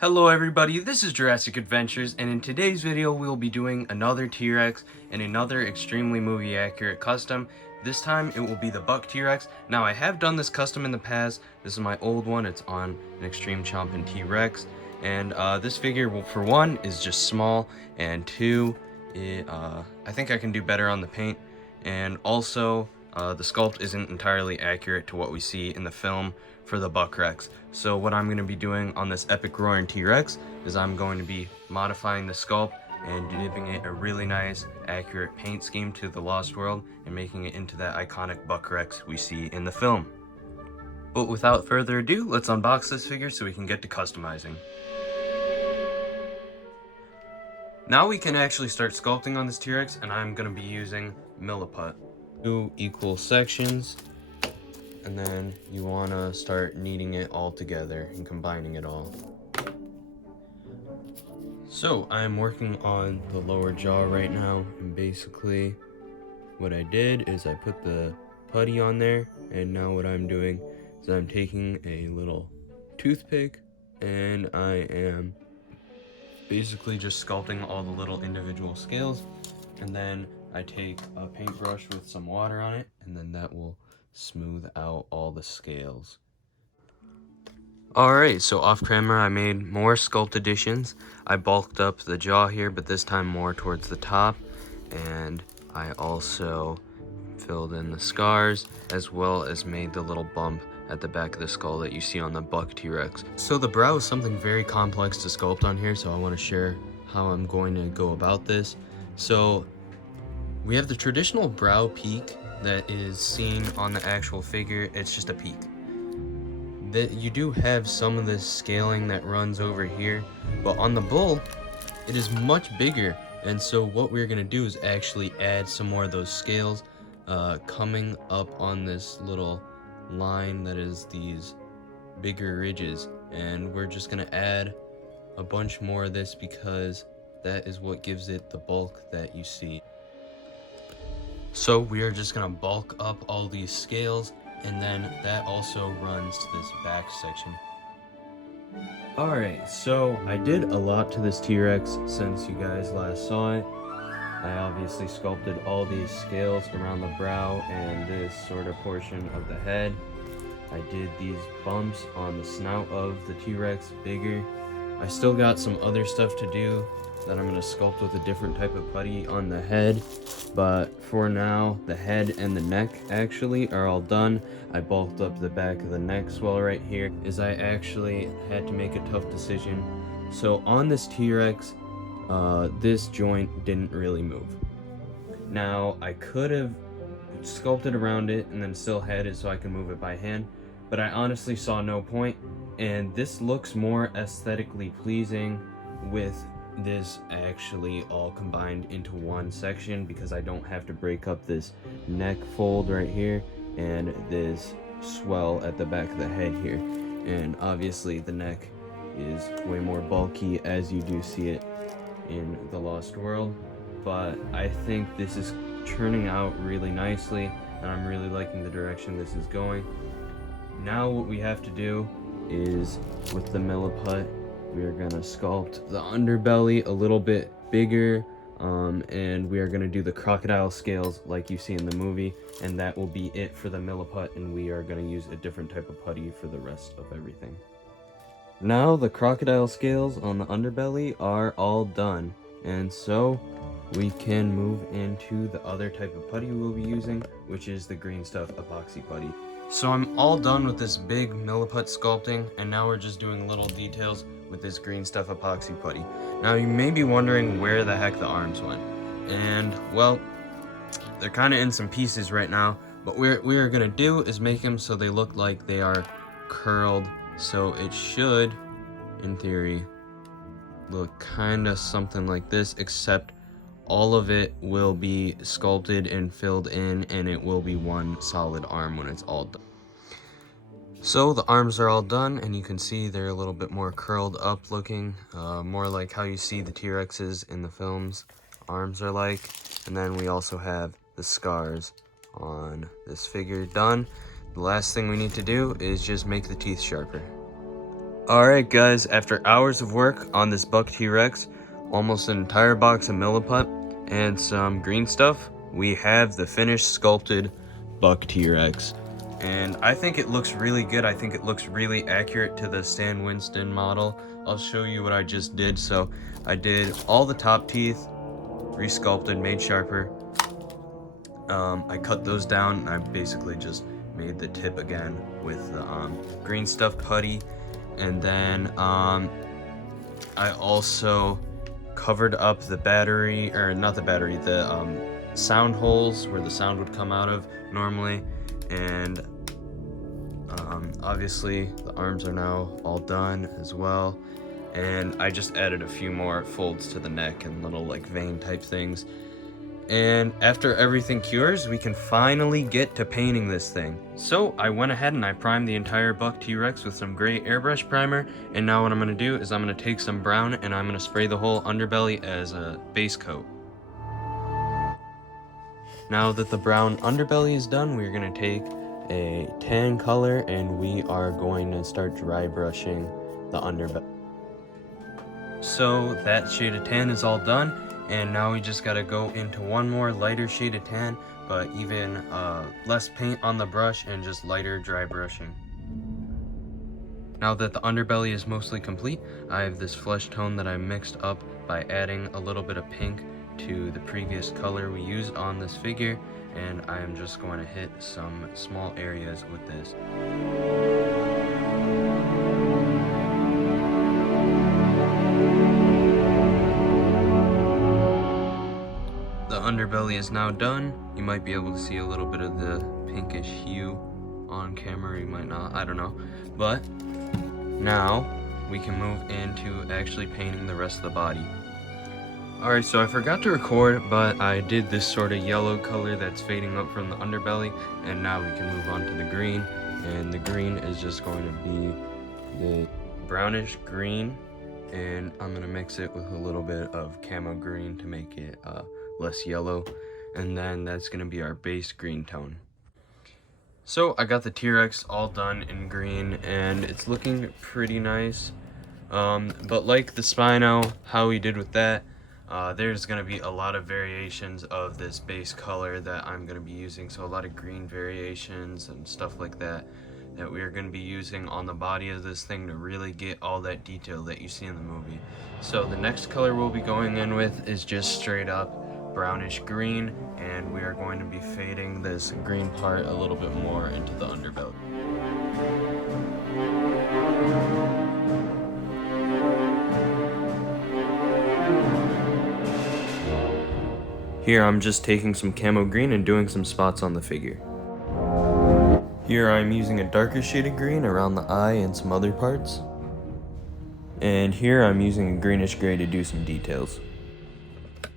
Hello everybody, this is Jurassic Adventures, and in today's video we will be doing another T-Rex and another extremely movie accurate custom. This time it will be the Buck T-Rex. Now I have done this custom in the past. This is my old one. It's on an Extreme Chompin' T-Rex, and this figure, well, for one, is just small, and two, I think I can do better on the paint, and also the sculpt isn't entirely accurate to what we see in the film for the Buck Rex. So what I'm going to be doing on this epic Roarin T-Rex is I'm going to be modifying the sculpt and giving it a really nice accurate paint scheme to the Lost World and making it into that iconic Buck Rex we see in the film. But without further ado, let's unbox this figure so we can get to customizing. Now we can actually start sculpting on this T-Rex, and I'm going to be using Milliput. 2 equal sections, and then you want to start kneading it all together and combining it all. So I'm working on the lower jaw right now, and basically what I did is I put the putty on there, and now what I'm doing is I'm taking a little toothpick and I am basically just sculpting all the little individual scales, and then I take a paintbrush with some water on it, and then that will smooth out all the scales. Alright, so off camera I made more sculpt additions. I bulked up the jaw here, but this time more towards the top, and I also filled in the scars as well as made the little bump at the back of the skull that you see on the Buck T-Rex. So the brow is something very complex to sculpt on here, so I want to share how I'm going to go about this. So we have the traditional brow peak that is seen on the actual figure. It's just a peak. That you do have some of this scaling that runs over here, but on the bull it is much bigger, and so what we're going to do is actually add some more of those scales coming up on this little line that is these bigger ridges, and we're just going to add a bunch more of this because that is what gives it the bulk that you see. So we are just going to bulk up all these scales, and then that also runs to this back section. Alright, so I did a lot to this T-Rex since you guys last saw it. I obviously sculpted all these scales around the brow and this sort of portion of the head. I did these bumps on the snout of the T-Rex bigger. I still got some other stuff to do that I'm going to sculpt with a different type of putty on the head, but for now the head and the neck actually are all done. I bulked up the back of the neck swell right here, as I actually had to make a tough decision. So on this T-Rex, this joint didn't really move. Now I could have sculpted around it and then still had it so I can move it by hand, but I honestly saw no point, and this looks more aesthetically pleasing with this actually all combined into one section, because I don't have to break up this neck fold right here and this swell at the back of the head here. And obviously the neck is way more bulky, as you do see it in the Lost World, but I think this is turning out really nicely, and I'm really liking the direction this is going. Now what we have to do is, with the Milliput, we are going to sculpt the underbelly a little bit bigger, and we are going to do the crocodile scales like you see in the movie, and that will be it for the Milliput, and we are going to use a different type of putty for the rest of everything. Now the crocodile scales on the underbelly are all done, and so we can move into the other type of putty we'll be using, which is the green stuff epoxy putty. So I'm all done with this big Milliput sculpting, and now we're just doing little details with this green stuff epoxy putty. Now you may be wondering where the heck the arms went, and well, they're kind of in some pieces right now, but what we're gonna do is make them so they look like they are curled, so it should, in theory, look kind of something like this, except all of it will be sculpted and filled in, and it will be one solid arm when it's all done. So the arms are all done, and you can see they're a little bit more curled up looking, more like how you see the T-Rexes in the films arms are like. And then we also have the scars on this figure done. The last thing we need to do is just make the teeth sharper. Alright guys, after hours of work on this buck T-Rex, almost an entire box of milliput, and some green stuff, we have the finished sculpted buck T-Rex. And I think it looks really good. I think it looks really accurate to the Stan Winston model. I'll show you what I just did. So I did all the top teeth, resculpted, made sharper. I cut those down and I basically just made the tip again with the green stuff putty. And then I also covered up the battery, or not the battery, the sound holes where the sound would come out of normally. And obviously the arms are now all done as well. And I just added a few more folds to the neck and little like vein type things. And after everything cures, we can finally get to painting this thing. So I went ahead and I primed the entire buck T-Rex with some gray airbrush primer. And now what I'm gonna do is I'm gonna take some brown and I'm gonna spray the whole underbelly as a base coat. Now that the brown underbelly is done, we're gonna take a tan color and we are going to start dry brushing the underbelly. So that shade of tan is all done. And now we just gotta go into one more lighter shade of tan, but even less paint on the brush and just lighter dry brushing. Now that the underbelly is mostly complete, I have this flesh tone that I mixed up by adding a little bit of pink to the previous color we used on this figure, and I am just going to hit some small areas with this. Underbelly is now done. You might be able to see a little bit of the pinkish hue on camera, you might not, I don't know. But now we can move into actually painting the rest of the body. Alright, so I forgot to record, but I did this sort of yellow color that's fading up from the underbelly, and now we can move on to the green. And the green is just going to be the brownish green, and I'm gonna mix it with a little bit of camo green to make it less yellow, and then that's gonna be our base green tone. So I got the T-Rex all done in green and it's looking pretty nice, but like the Spino, how we did with that, there's gonna be a lot of variations of this base color that I'm gonna be using. So a lot of green variations and stuff like that we are going to be using on the body of this thing to really get all that detail that you see in the movie. So the next color we'll be going in with is just straight up brownish green, and we are going to be fading this green part a little bit more into the underbelly. Here I'm just taking some camo green and doing some spots on the figure. Here I'm using a darker shade of green around the eye and some other parts. And here I'm using a greenish gray to do some details.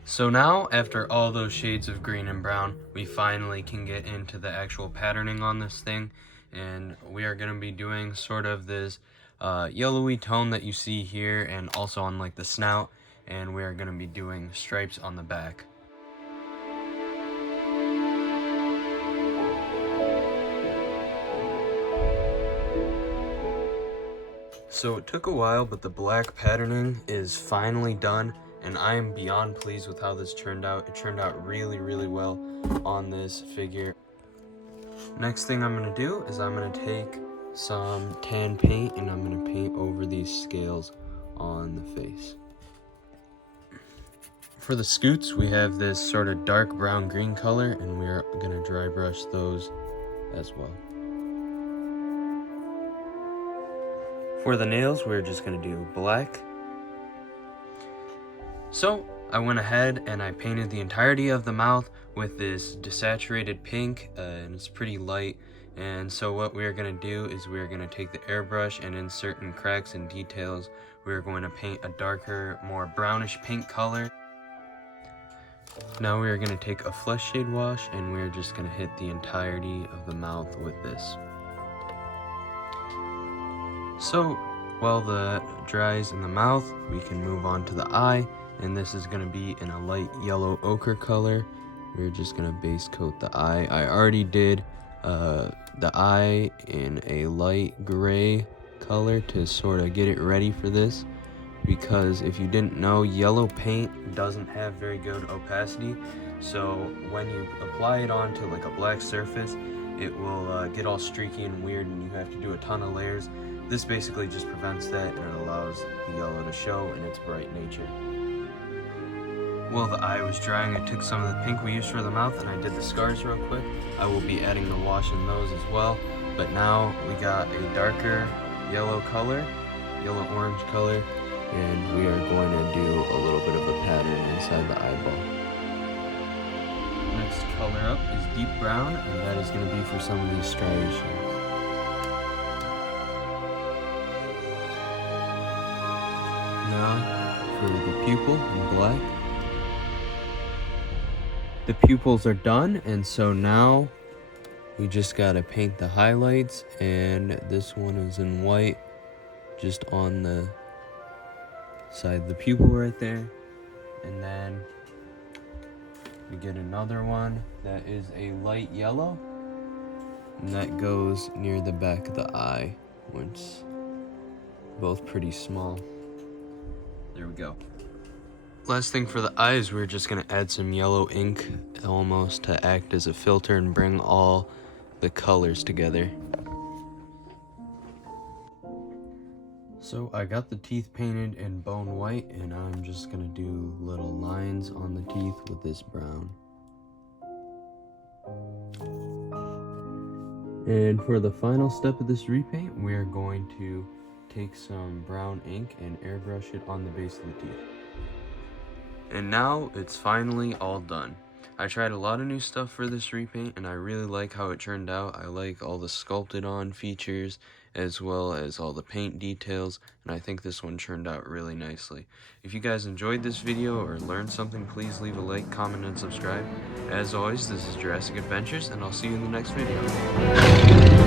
So now, after all those shades of green and brown, we finally can get into the actual patterning on this thing. And we are going to be doing sort of this yellowy tone that you see here and also on like the snout. And we are going to be doing stripes on the back. So it took a while, but the black patterning is finally done, and I am beyond pleased with how this turned out. It turned out really, really well on this figure. Next thing I'm going to do is I'm going to take some tan paint and I'm going to paint over these scales on the face. For the scoots, we have this sort of dark brown green color, and we are going to dry brush those as well. For the nails, we're just going to do black. So I went ahead and I painted the entirety of the mouth with this desaturated pink, and it's pretty light. And so what we're going to do is we're going to take the airbrush, and in certain cracks and details, we're going to paint a darker, more brownish pink color. Now we're going to take a flesh shade wash, and we're just going to hit the entirety of the mouth with this. So while that dries in the mouth, we can move on to the eye, and this is going to be in a light yellow ochre color. We're just going to base coat the eye. I already did the eye in a light gray color to sort of get it ready for this, because if you didn't know, yellow paint doesn't have very good opacity, so when you apply it onto like a black surface, it will get all streaky and weird and you have to do a ton of layers. This basically just prevents that, and it allows the yellow to show in its bright nature. While the eye was drying, I took some of the pink we used for the mouth and I did the scars real quick. I will be adding the wash in those as well, but now we got a darker yellow color, yellow-orange color, and we are going to do a little bit of a pattern inside the eyeball. Next color up is deep brown, and that is going to be for some of these striations. Now for the pupil in black. The pupils are done, and so now we just gotta paint the highlights, and this one is in white just on the side of the pupil right there, and then we get another one that is a light yellow, and that goes near the back of the eye, which is both pretty small. There we go. Last thing for the eyes, we're just gonna add some yellow ink almost to act as a filter and bring all the colors together. So I got the teeth painted in bone white, and I'm just gonna do little lines on the teeth with this brown. And for the final step of this repaint, we are going to take some brown ink and airbrush it on the base of the teeth. And now it's finally all done. I tried a lot of new stuff for this repaint, and I really like how it turned out. I like all the sculpted on features as well as all the paint details, and I think this one turned out really nicely. If you guys enjoyed this video or learned something, please leave a like, comment, and subscribe. As always, this is Jurassic Adventures, and I'll see you in the next video.